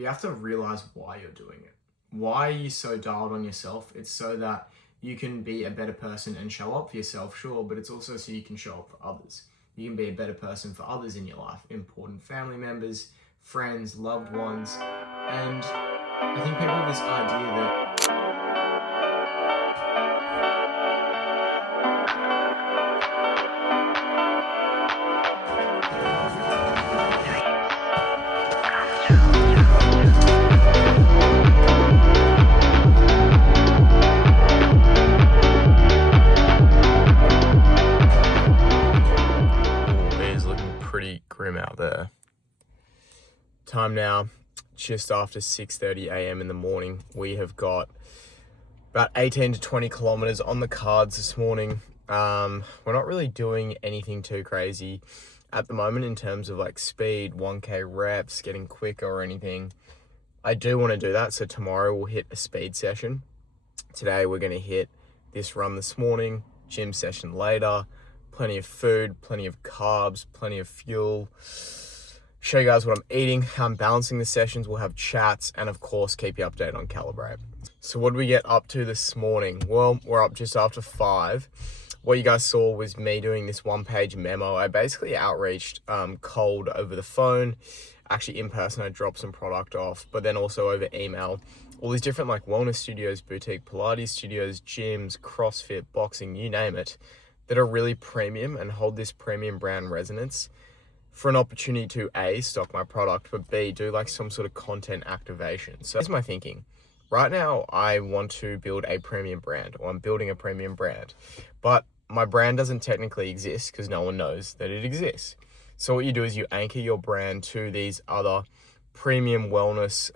but you have to realize why you're doing it. Why are you so dialed on yourself? It's so that you can be a better person and show up for yourself, sure, but it's also so you can show up for others. You can be a better person for others in your life, important family members, friends, loved ones. And I think people have this idea that it is looking pretty grim out there. Time now, just after 6:30 a.m. in the morning. We have got about 18 to 20 kilometers on the cards this morning. We're not really doing anything too crazy at the moment in terms of like speed, 1K reps, getting quicker or anything. I do want to do that, so tomorrow we'll hit a speed session. Today we're going to hit this run this morning, gym session later, plenty of food, plenty of carbs, plenty of fuel. Show you guys what I'm eating, how I'm balancing the sessions. We'll have chats and of course keep you updated on Calibrate. So what did we get up to this morning? Well, we're up just after 5. What you guys saw was me doing this 1-page memo. I basically outreached cold over the phone. Actually in person I dropped some product off, but then also over email. All these different like wellness studios, boutique Pilates studios, gyms, CrossFit, boxing, you name it, that are really premium and hold this premium brand resonance for an opportunity to A, stock my product, but B, do like some sort of content activation. So here's my thinking. Right now, I want to build a premium brand, or I'm building a premium brand, but my brand doesn't technically exist because no one knows that it exists. So what you do is you anchor your brand to these other premium wellness,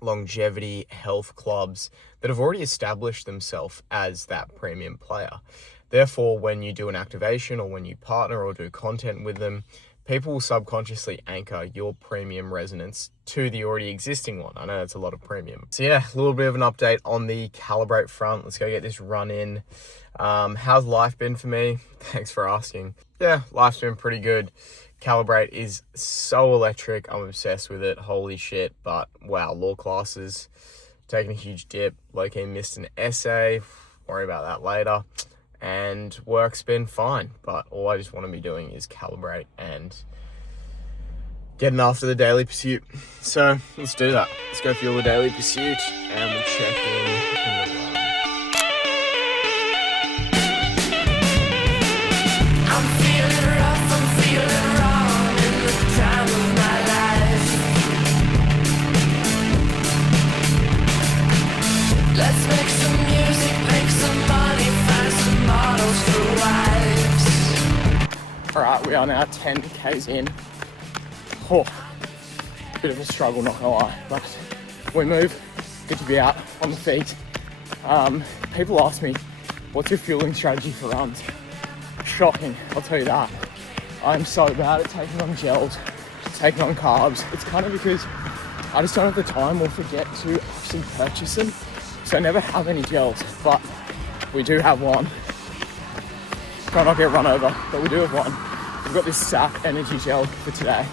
longevity, health clubs that have already established themselves as that premium player. Therefore, when you do an activation or when you partner or do content with them, people will subconsciously anchor your premium resonance to the already existing one. I know that's a lot of premium. So yeah, a little bit of an update on the Calibrate front. Let's go get this run in. How's life been for me? Thanks for asking. Yeah, life's been pretty good. Calibrate is so electric. I'm obsessed with it. Holy shit. But wow, law classes, taking a huge dip. Low-key missed an essay. Worry about that later. And work's been fine, but all I just want to be doing is Calibrate and getting after the daily pursuit. So let's do that. Let's go fuel the daily pursuit and we'll check in the run. I'm feeling rough, I'm feeling wrong in the time of my life. Let's make some music, make some money, find some models for wives. Alright, we are now 10 Ks in. Oh, bit of a struggle, not gonna lie, but we move, good to be out on the feet. People ask me, what's your fueling strategy for runs? Shocking, I'll tell you that. I'm so bad at taking on gels, taking on carbs. It's kind of because I just don't have the time or forget to actually purchase them. So I never have any gels, but we do have one. Try not get run over, but we do have one. We've got this SAP energy gel for today.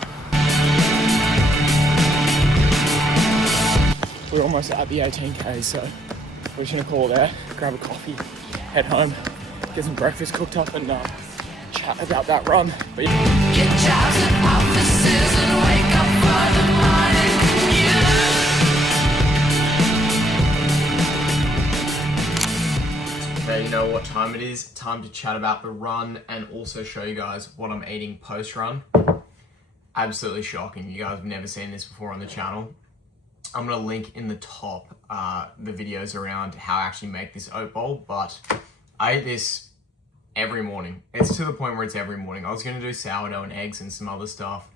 We're almost at the 18K, so we're just gonna call it there, grab a coffee, head home, get some breakfast cooked up and chat about that run. But yeah. Get jobs at offices and wake up for the morning commute. Okay, you know what time it is? Time to chat about the run and also show you guys what I'm eating post-run. Absolutely shocking. You guys have never seen this before on the channel. I'm gonna link in the top the videos around how I actually make this oat bowl, but I eat this every morning. It's to the point where it's every morning. I was gonna do sourdough and eggs and some other stuff,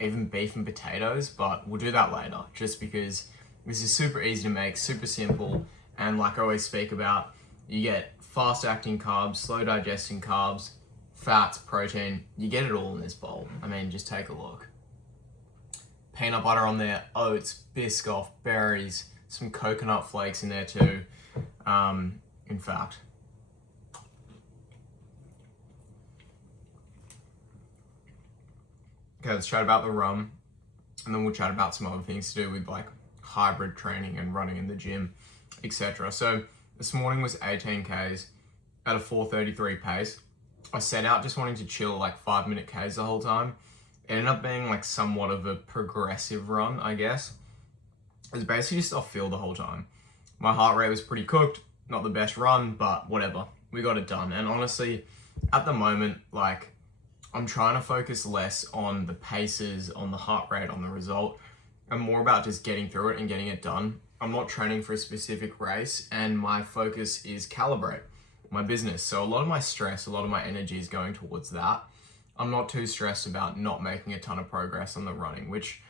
even beef and potatoes, but we'll do that later just because this is super easy to make, super simple, and like I always speak about, you get fast acting carbs, slow digesting carbs, fats, protein, you get it all in this bowl. I mean, just take a look. Peanut butter on there, oats, Biscoff, berries, some coconut flakes in there too. In fact, okay, let's chat about the rum. and then we'll chat about some other things to do with like hybrid training and running in the gym, etc. So this morning was 18Ks at a 4:33 pace. I set out just wanting to chill like 5-minute Ks the whole time. It ended up being like somewhat of a progressive run, I guess. It was basically just off feel the whole time. My heart rate was pretty cooked, not the best run, but whatever. We got it done. And honestly, at the moment, like, I'm trying to focus less on the paces, on the heart rate, on the result. I'm more about just getting through it and getting it done. I'm not training for a specific race, and my focus is calibrate my business. So a lot of my stress, a lot of my energy is going towards that. I'm not too stressed about not making a ton of progress on the running, which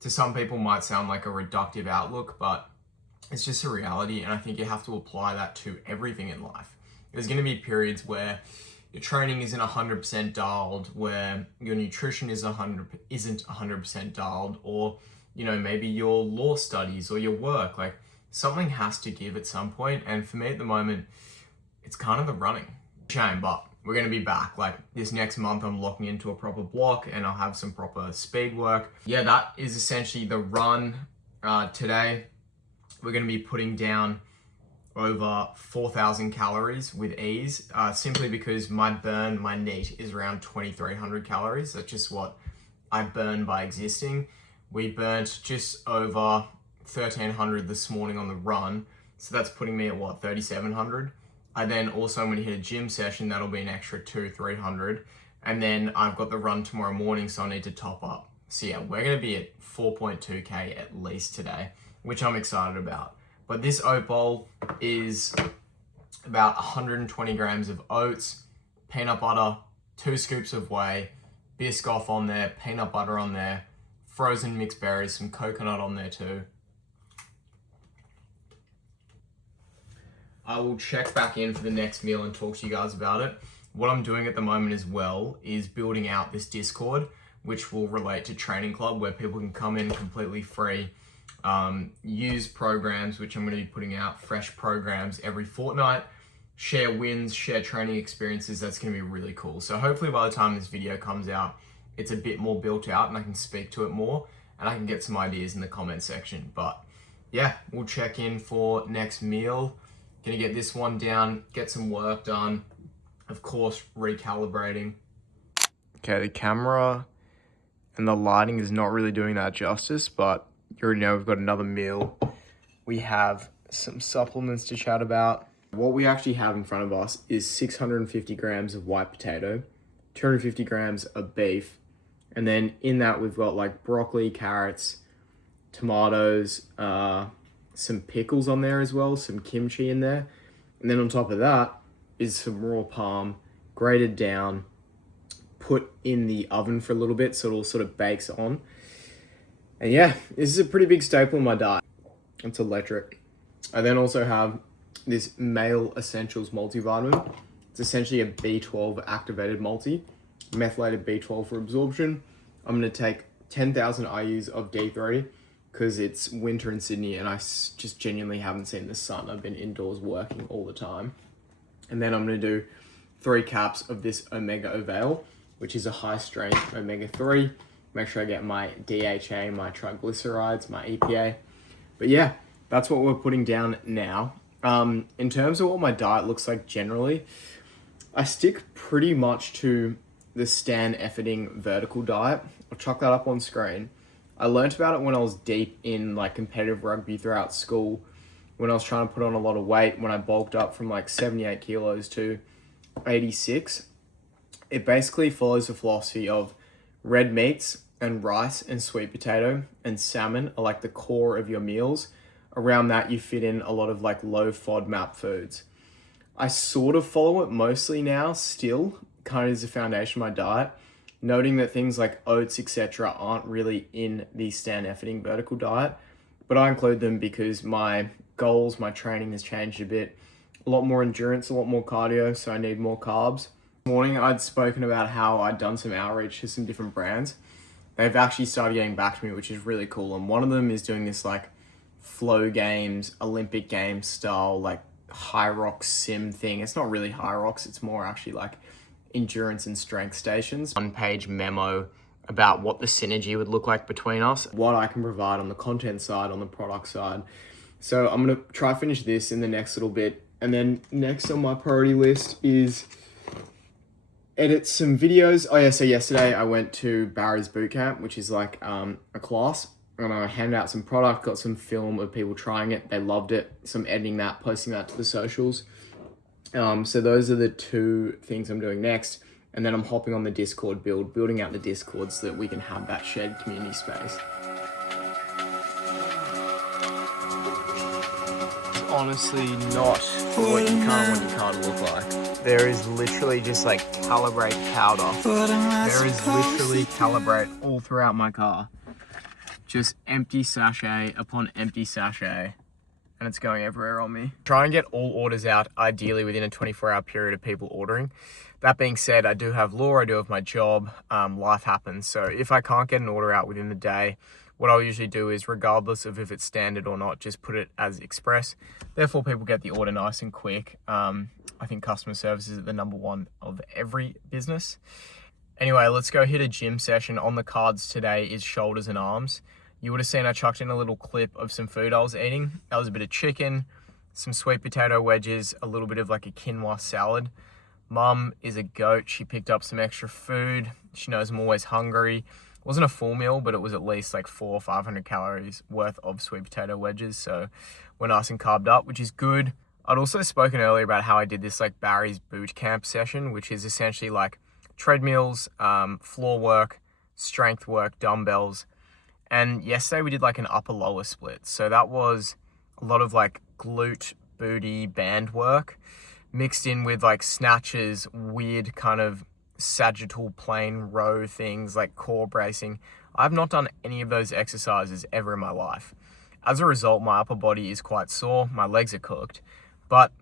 to some people might sound like a reductive outlook, but it's just a reality. And I think you have to apply that to everything in life. There's going to be periods where your training isn't 100% dialed, where your nutrition isn't 100% dialed, or, you know, maybe your law studies or your work, like something has to give at some point. And for me at the moment, it's kind of the running. Shame, but we're going to be back. Like this next month, I'm locking into a proper block and I'll have some proper speed work. Yeah, that is essentially the run. Today, we're going to be putting down over 4,000 calories with ease, simply because my NEAT is around 2,300 calories. That's just what I burn by existing. We burnt just over 1,300 this morning on the run. So that's putting me at what, 3,700? I then also, when you hit a gym session, that'll be an extra 200-300. And then I've got the run tomorrow morning, so I need to top up. So yeah, we're gonna be at 4.2K at least today, which I'm excited about. But this oat bowl is about 120 grams of oats, peanut butter, 2 scoops of whey, Biscoff on there, peanut butter on there, frozen mixed berries, some coconut on there too. I will check back in for the next meal and talk to you guys about it. What I'm doing at the moment as well is building out this Discord, which will relate to Training Club, where people can come in completely free, use programs, which I'm going to be putting out fresh programs every fortnight, share wins, share training experiences. That's going to be really cool. So hopefully by the time this video comes out, it's a bit more built out and I can speak to it more and I can get some ideas in the comment section. But yeah, we'll check in for next meal. Gonna get this one down, get some work done, of course, recalibrating. Okay, the camera and the lighting is not really doing that justice, but you already know we've got another meal. We have some supplements to chat about. What we actually have in front of us is 650 grams of white potato, 250 grams of beef, and then in that we've got like broccoli, carrots, tomatoes, some pickles on there as well, some kimchi in there. And then on top of that is some raw palm, grated down, put in the oven for a little bit so it all sort of bakes on. And yeah, this is a pretty big staple in my diet. It's electric. I then also have this Male Essentials multivitamin. It's essentially a B12 activated multi, methylated B12 for absorption. I'm going to take 10,000 IUs of D3 because it's winter in Sydney and I just genuinely haven't seen the sun. I've been indoors working all the time. And then I'm going to do 3 caps of this Omega Ovale, which is a high strength omega-3. Make sure I get my DHA, my triglycerides, my EPA. But yeah, that's what we're putting down now. In terms of what my diet looks like generally, I stick pretty much to the Stan Efferding vertical diet. I'll chuck that up on screen. I learnt about it when I was deep in like competitive rugby throughout school, when I was trying to put on a lot of weight, when I bulked up from like 78 kilos to 86. It basically follows the philosophy of red meats and rice and sweet potato and salmon are like the core of your meals. Around that, you fit in a lot of like low FODMAP foods. I sort of follow it mostly now, still, kind of as a foundation of my diet, noting that things like oats, etc. aren't really in the Stan Efferding vertical diet, but I include them because my goals, my training has changed a bit. A lot more endurance, a lot more cardio, so I need more carbs. This morning, I'd spoken about how I'd done some outreach to some different brands. They've actually started getting back to me, which is really cool, and one of them is doing this like Flow Games, Olympic Games style, like Hyrox sim thing. It's not really Hyrox, it's more actually like endurance and strength stations. 1-page memo about what the synergy would look like between us, what I can provide on the content side, on the product side. So I'm going to try finish this in the next little bit. And then next on my priority list is edit some videos. Oh yeah, so yesterday I went to Barry's Bootcamp, which is like a class, and I handed out some product, got some film of people trying it. They loved it. So I'm editing that, posting that to the socials. So those are the two things I'm doing next. And then I'm hopping on the Discord building out the Discord so that we can have that shared community space. Honestly not what you can't look like. There is literally just like calibrate powder. There is literally calibrate all throughout my car. Just empty sachet upon empty sachet, and it's going everywhere on me. Try and get all orders out ideally within a 24-hour period of people ordering. That being said, I do have law, I do have my job, life happens. So if I can't get an order out within the day, what I'll usually do is, regardless of if it's standard or not, just put it as express. Therefore, people get the order nice and quick. I think customer service is the number one of every business. Anyway, let's go hit a gym session. On the cards today is shoulders and arms. You would have seen I chucked in a little clip of some food I was eating. That was a bit of chicken, some sweet potato wedges, a little bit of like a quinoa salad. Mum is a goat. She picked up some extra food. She knows I'm always hungry. It wasn't a full meal, but it was at least like 400 or 500 calories worth of sweet potato wedges. So we're nice and carved up, which is good. I'd also spoken earlier about how I did this like Barry's Bootcamp session, which is essentially like treadmills, floor work, strength work, dumbbells. And yesterday we did like an upper lower split. So that was a lot of like glute, booty, band work mixed in with like snatches, weird kind of sagittal plane row things like core bracing. I've not done any of those exercises ever in my life. As a result, my upper body is quite sore, my legs are cooked. But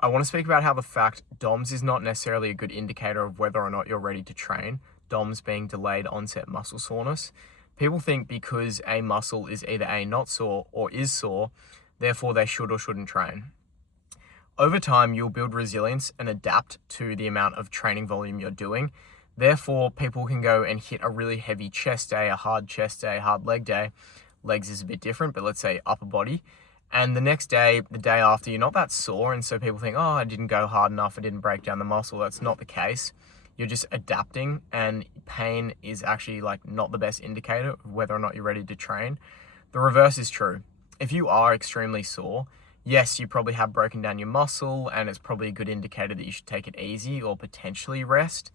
I want to speak about how the fact DOMS is not necessarily a good indicator of whether or not you're ready to train, DOMS being delayed onset muscle soreness. People think because a muscle is either A, not sore, or is sore, therefore they should or shouldn't train. Over time, you'll build resilience and adapt to the amount of training volume you're doing. Therefore, people can go and hit a really heavy chest day, a hard chest day, hard leg day. Legs is a bit different, but let's say upper body. And the next day, the day after, you're not that sore. And so people think, oh, I didn't go hard enough. I didn't break down the muscle. That's not the case. You're just adapting, and pain is actually like not the best indicator of whether or not you're ready to train. The reverse is true. If you are extremely sore, yes, you probably have broken down your muscle, and it's probably a good indicator that you should take it easy or potentially rest.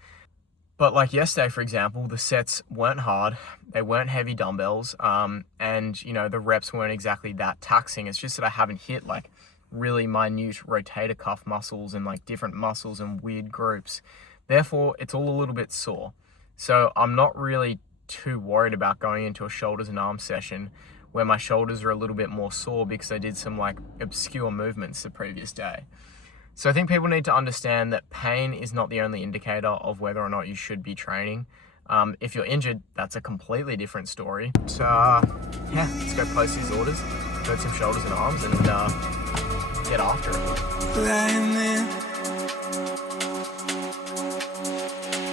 But like yesterday, for example, the sets weren't hard. They weren't heavy dumbbells. And you know, the reps weren't exactly that taxing. It's just that I haven't hit like really minute rotator cuff muscles and like different muscles and weird groups. Therefore, it's all a little bit sore. So I'm not really too worried about going into a shoulders and arms session where my shoulders are a little bit more sore because I did some like obscure movements the previous day. So I think people need to understand that pain is not the only indicator of whether or not you should be training. If you're injured, that's a completely different story. So yeah, let's go post these orders, go some shoulders and arms, and get after it. Lying there,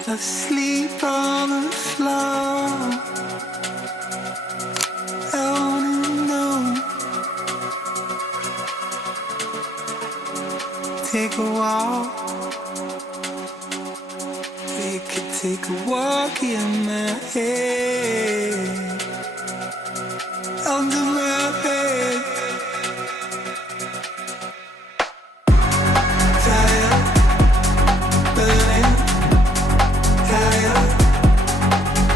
asleep on the floor. I wanna know. Take a walk. We could take a walk in my head, under my bed. Fire burning higher.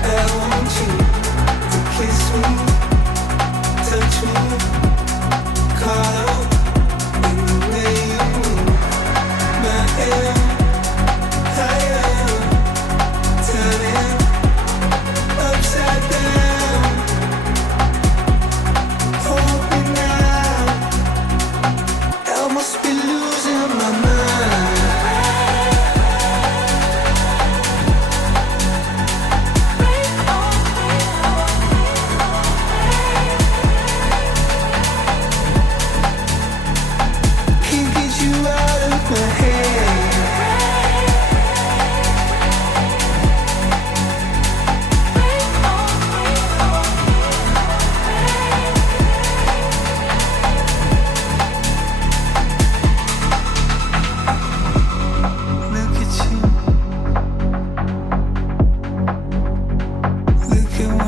I want you to kiss me, touch me, call out in the way you move. My air higher, turning upside.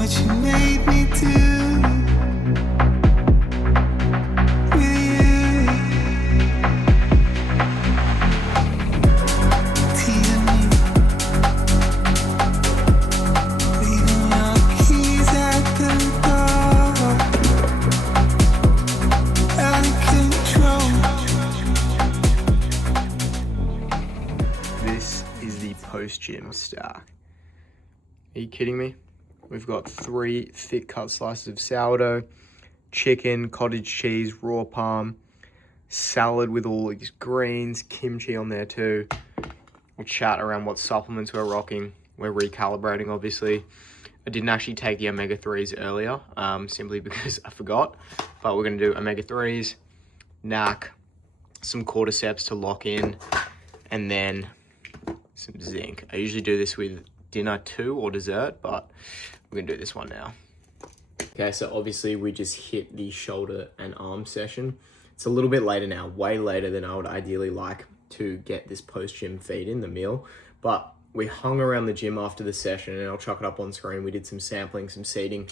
what you made me do with you. Teasing me, leaving your keys at the door. Out of control. This is the post-gym stack. Are you kidding me? We've got 3 thick cut slices of sourdough, chicken, cottage cheese, raw parm, salad with all these greens, kimchi on there too. We'll chat around what supplements we're rocking. We're recalibrating, obviously. I didn't actually take the omega-3s earlier, simply because I forgot. But we're going to do omega-3s, NAC, some cordyceps to lock in, and then some zinc. I usually do this with dinner too or dessert, but we're gonna do this one now. Okay, so obviously we just hit the shoulder and arm session. It's a little bit later now, way later than I would ideally like to get this post-gym feed in, the meal, but we hung around the gym after the session, and I'll chuck it up on screen. We did some sampling, some seeding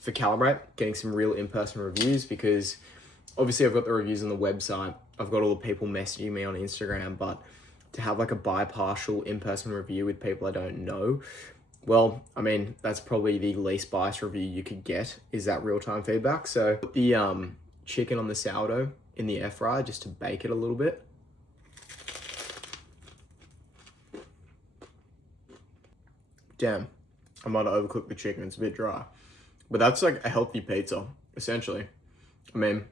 for Calibrate, getting some real in-person reviews, because obviously I've got the reviews on the website, I've got all the people messaging me on Instagram, but to have like a bi-partial in-person review with people I don't know, well, I mean, that's probably the least biased review you could get, is that real-time feedback. So put the chicken on the sourdough in the air fryer just to bake it a little bit. Damn, I might have overcooked the chicken, it's a bit dry. But that's like a healthy pizza, essentially. I mean,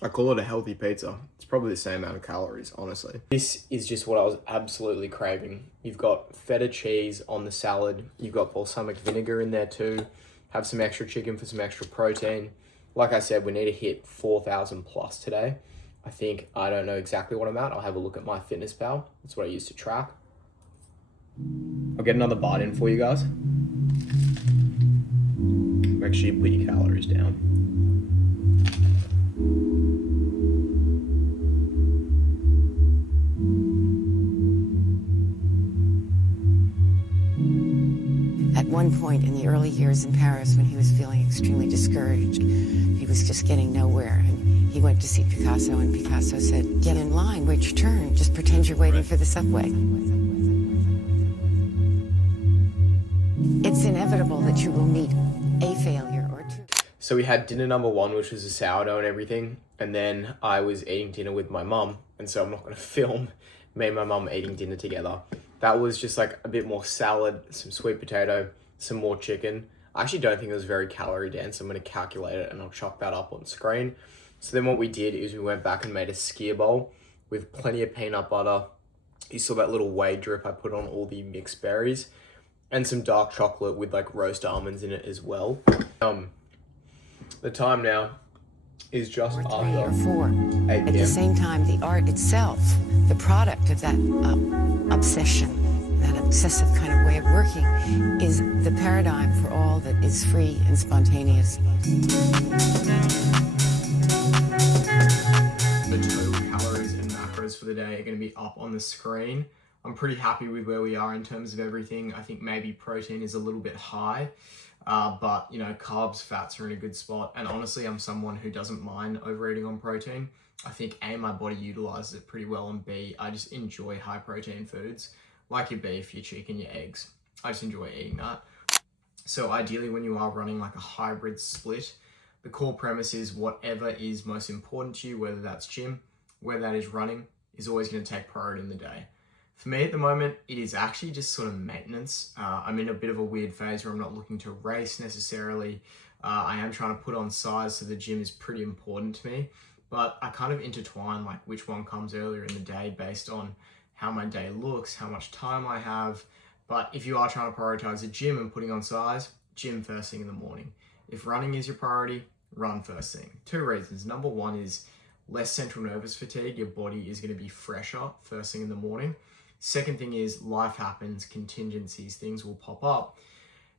I call it a healthy pizza. It's probably the same amount of calories, honestly. This is just what I was absolutely craving. You've got feta cheese on the salad. You've got balsamic vinegar in there too. Have some extra chicken for some extra protein. Like I said, we need to hit 4,000 plus today. I don't know exactly what I'm at. I'll have a look at MyFitnessPal. That's what I use to track. I'll get another bite in for you guys. Make sure you put your calories down. At one point in the early years in Paris, when he was feeling extremely discouraged, he was just getting nowhere, and he went to see Picasso, and Picasso said, "Get in line, wait your turn, just pretend you're waiting for the subway." It's inevitable that you will meet a failure or two. So we had dinner number 1, which was a sourdough and everything, and then I was eating dinner with my mum, and so I'm not going to film me and my mum eating dinner together. That was just like a bit more salad, some sweet potato, some more chicken. I actually don't think it was very calorie dense. I'm going to calculate it and I'll chuck that up on screen. So then what we did is we went back and made a skyr bowl with plenty of peanut butter. You saw that little whey drip I put on all the mixed berries, and some dark chocolate with like roast almonds in it as well. The time now is just Or 3 after or 4. 8 At the p.m. same time, the art itself, the product of that obsession, that obsessive kind of way of working, is the paradigm for all that is free and spontaneous. The total calories and macros for the day are going to be up on the screen. I'm pretty happy with where we are in terms of everything. I think maybe protein is a little bit high, but you know, carbs, fats are in a good spot. And honestly, I'm someone who doesn't mind overeating on protein. I think A, my body utilizes it pretty well, and B, I just enjoy high protein foods like your beef, your chicken, your eggs. I just enjoy eating that. So ideally, when you are running like a hybrid split, the core premise is whatever is most important to you, whether that's gym, whether that is running, is always going to take priority in the day. For me at the moment, it is actually just sort of maintenance. I'm in a bit of a weird phase where I'm not looking to race necessarily. I am trying to put on size, so the gym is pretty important to me. But I kind of intertwine like which one comes earlier in the day based on how my day looks, how much time I have. But if you are trying to prioritize the gym and putting on size, gym first thing in the morning. If running is your priority, run first thing. 2 reasons. Number 1 is less central nervous fatigue. Your body is going to be fresher first thing in the morning. Second thing is life happens, contingencies, things will pop up.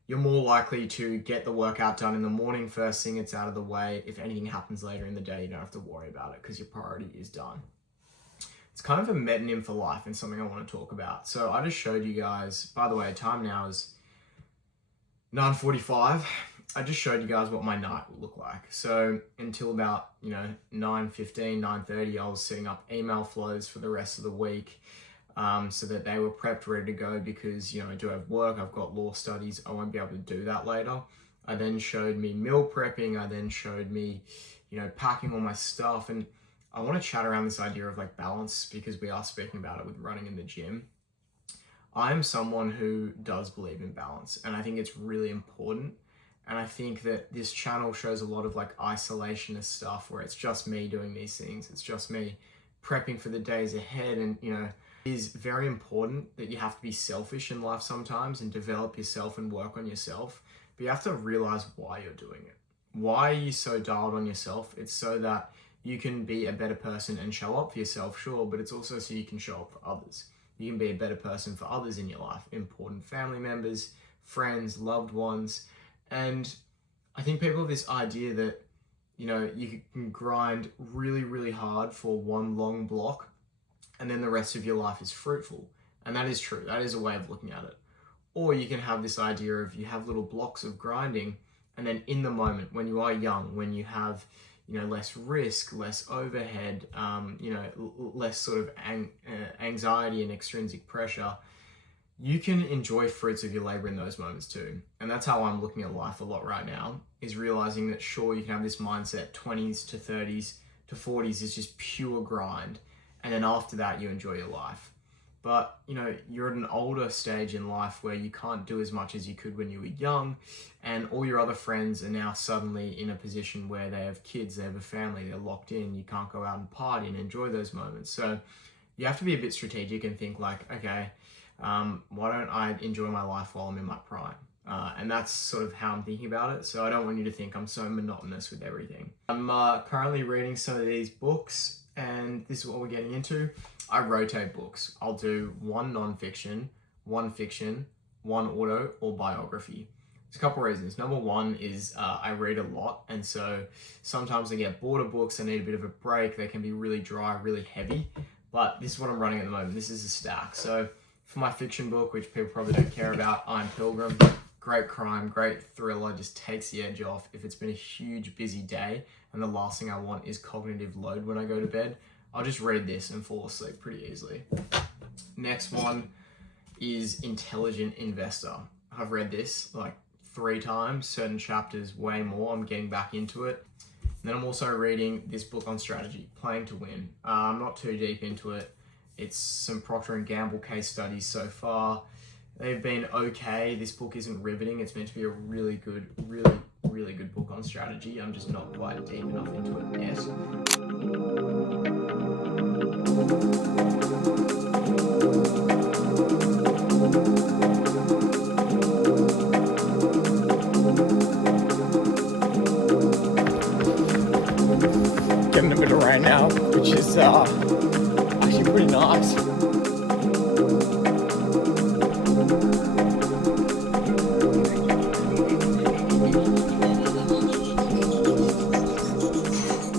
You're more likely to get the workout done in the morning first thing, it's out of the way. If anything happens later in the day, you don't have to worry about it because your priority is done. It's kind of a metonym for life and something I want to talk about. So I just showed you guys, by the way, time now is 9:45. I just showed you guys what my night would look like. So until about, 9:15, 9:30, I was setting up email flows for the rest of the week, so that they were prepped, ready to go, because, I do have work, I've got law studies, I won't be able to do that later. I then showed me meal prepping, I then showed me, packing all my stuff, and I want to chat around this idea of like balance, because we are speaking about it with running in the gym. I am someone who does believe in balance, and I think it's really important. And I think that this channel shows a lot of like isolationist stuff where it's just me doing these things. It's just me prepping for the days ahead. And, it is very important that you have to be selfish in life sometimes and develop yourself and work on yourself. But you have to realize why you're doing it. Why are you so dialed on yourself? It's so that you can be a better person and show up for yourself, sure, but it's also so you can show up for others. You can be a better person for others in your life, important family members, friends, loved ones. And I think people have this idea that, you can grind really, really hard for one long block and then the rest of your life is fruitful. And that is true. That is a way of looking at it. Or you can have this idea of you have little blocks of grinding, and then in the moment, when you are young, when you have, less risk, less overhead, less sort of anxiety and extrinsic pressure, you can enjoy fruits of your labor in those moments too. And that's how I'm looking at life a lot right now, is realizing that sure, you can have this mindset, 20s to 30s to 40s is just pure grind. And then after that, you enjoy your life. But, you're at an older stage in life where you can't do as much as you could when you were young. And all your other friends are now suddenly in a position where they have kids, they have a family, they're locked in. You can't go out and party and enjoy those moments. So you have to be a bit strategic and think like, okay, why don't I enjoy my life while I'm in my prime? And that's sort of how I'm thinking about it. So I don't want you to think I'm so monotonous with everything. I'm currently reading some of these books, and this is what we're getting into. I rotate books. I'll do one non-fiction, one fiction, one auto or biography. There's a couple of reasons. Number one is I read a lot, and so sometimes I get bored of books. I need a bit of a break. They can be really dry, really heavy, but this is what I'm running at the moment. This is a stack. So for my fiction book, which people probably don't care about, Iron Pilgrim, great crime, great thriller, just takes the edge off. If it's been a huge busy day and the last thing I want is cognitive load when I go to bed, I'll just read this and fall asleep pretty easily. Next one is Intelligent Investor. I've read this like 3 times, certain chapters way more. I'm getting back into it. And then I'm also reading this book on strategy, Playing to Win. I'm not too deep into it. It's some Procter & Gamble case studies so far. They've been okay. This book isn't riveting. It's meant to be a really good, really good book on strategy. I'm just not quite deep enough into it yet. Getting a bit of rain now, which is actually pretty nice.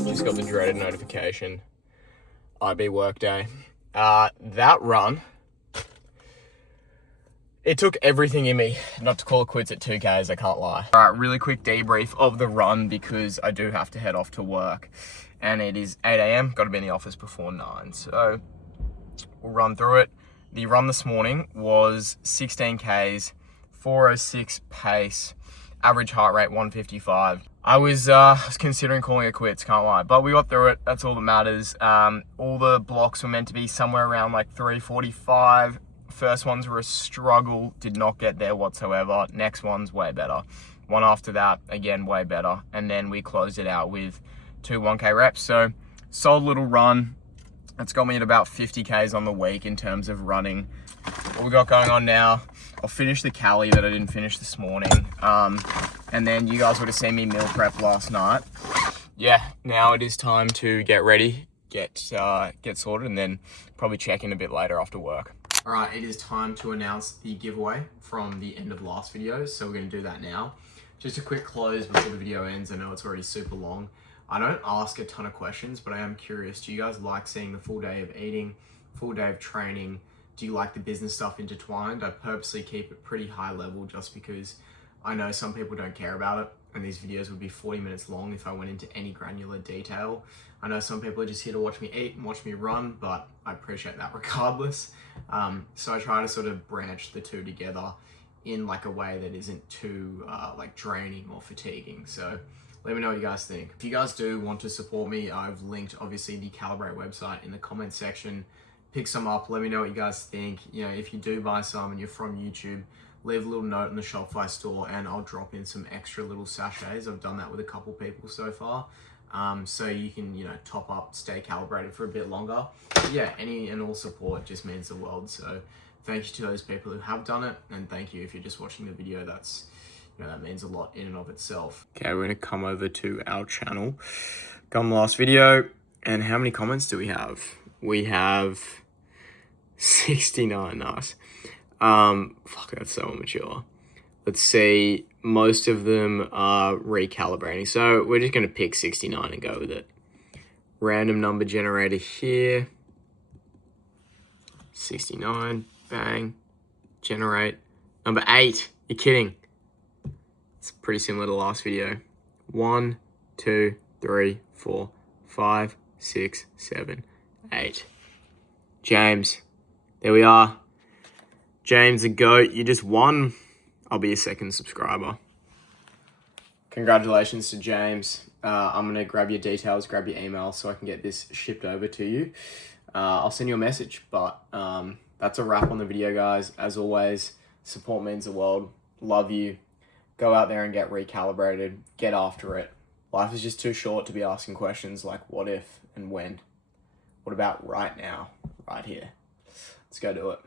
Just got the dreaded notification. IB workday. That run, it took everything in me not to call it quits at 2Ks, I can't lie. Alright, really quick debrief of the run because I do have to head off to work. And it is 8 a.m, got to be in the office before 9. So we'll run through it. The run this morning was 16Ks, 4:06 pace, average heart rate 155. I was considering calling it quits, can't lie, but we got through it. That's all that matters. All the blocks were meant to be somewhere around like 3:45. First ones were a struggle, did not get there whatsoever. Next one's way better. One after that, again, way better. And then we closed it out with 2 1K reps. So solid little run. It's got me at about 50Ks on the week in terms of running. What we got going on now, I'll finish the Cali that I didn't finish this morning. And then you guys would have seen me meal prep last night. Yeah, now it is time to get ready, get sorted, and then probably check in a bit later after work. All right, it is time to announce the giveaway from the end of last video. So we're going to do that now. Just a quick close before the video ends. I know it's already super long. I don't ask a ton of questions, but I am curious. Do you guys like seeing the full day of eating, full day of training? Do you like the business stuff intertwined? I purposely keep it pretty high level just because I know some people don't care about it, and these videos would be 40 minutes long if I went into any granular detail. I know some people are just here to watch me eat and watch me run, but I appreciate that regardless. So I try to sort of branch the two together in like a way that isn't too like draining or fatiguing. So let me know what you guys think. If you guys do want to support me, I've linked obviously the Calibrate website in the comment section. Pick some up, let me know what you guys think. You know, if you do buy some and you're from YouTube, leave a little note in the Shopify store and I'll drop in some extra little sachets. I've done that with a couple people so far. So you can, you know, top up, stay calibrated for a bit longer. Yeah, any and all support just means the world. So thank you to those people who have done it, and thank you if you're just watching the video. That's, you know, that means a lot in and of itself. Okay, we're gonna come over to our channel. Come last video, and how many comments do we have? We have 69. Nice. Fuck, that's so immature. Let's see, most of them are recalibrating. So we're just gonna pick 69 and go with it. Random number generator here. 69, bang, generate. Number 8, you're kidding. It's pretty similar to the last video. 1, 2, 3, 4, 5, 6, 7, 8. James, there we are. James the GOAT, you just won. I'll be your second subscriber. Congratulations to James. I'm gonna grab your details, grab your email so I can get this shipped over to you. I'll send you a message, but that's a wrap on the video, guys. As always, support means the world. Love you. Go out there and get recalibrated. Get after it. Life is just too short to be asking questions like what if and when. What about right now, right here? Let's go do it.